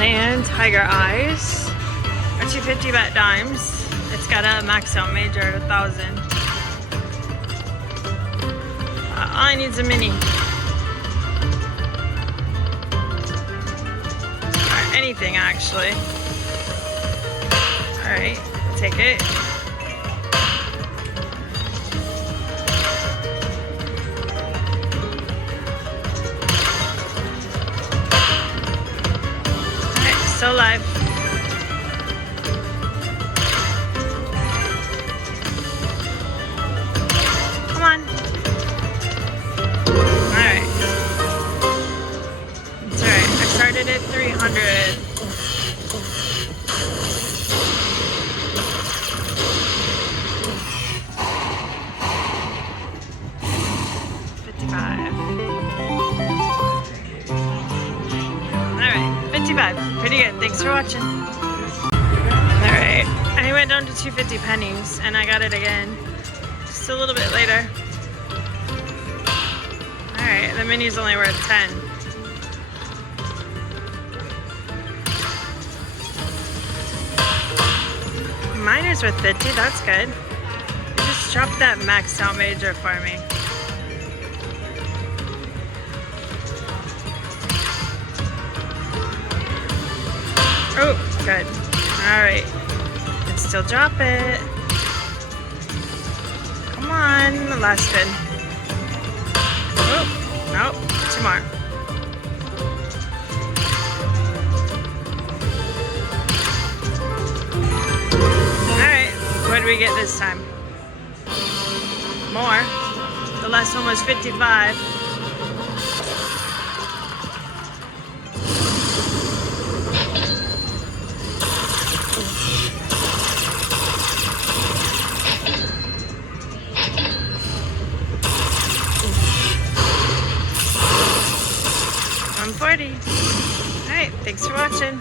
playing Tiger Eyes. Our 250 bet dimes. It's got a max out major at 1,000. All I need is a mini. Or anything actually. Alright, I'll take it. Still alive. Come on. Alright. It's alright. I started at 300. Alright, 55. Pretty good. Thanks for watching. Alright, I went down to 250 pennies and I got it again. Just a little bit later. Alright, the mini's only worth 10. Miner's worth 50, that's good. You just dropped that maxed out major for me. Oh, good. Alright. Let's still drop it. Come on. The last spin. Oh, nope. 2 more. Alright. What did we get this time? More. The last one was 55. $140. Alright, thanks for watching.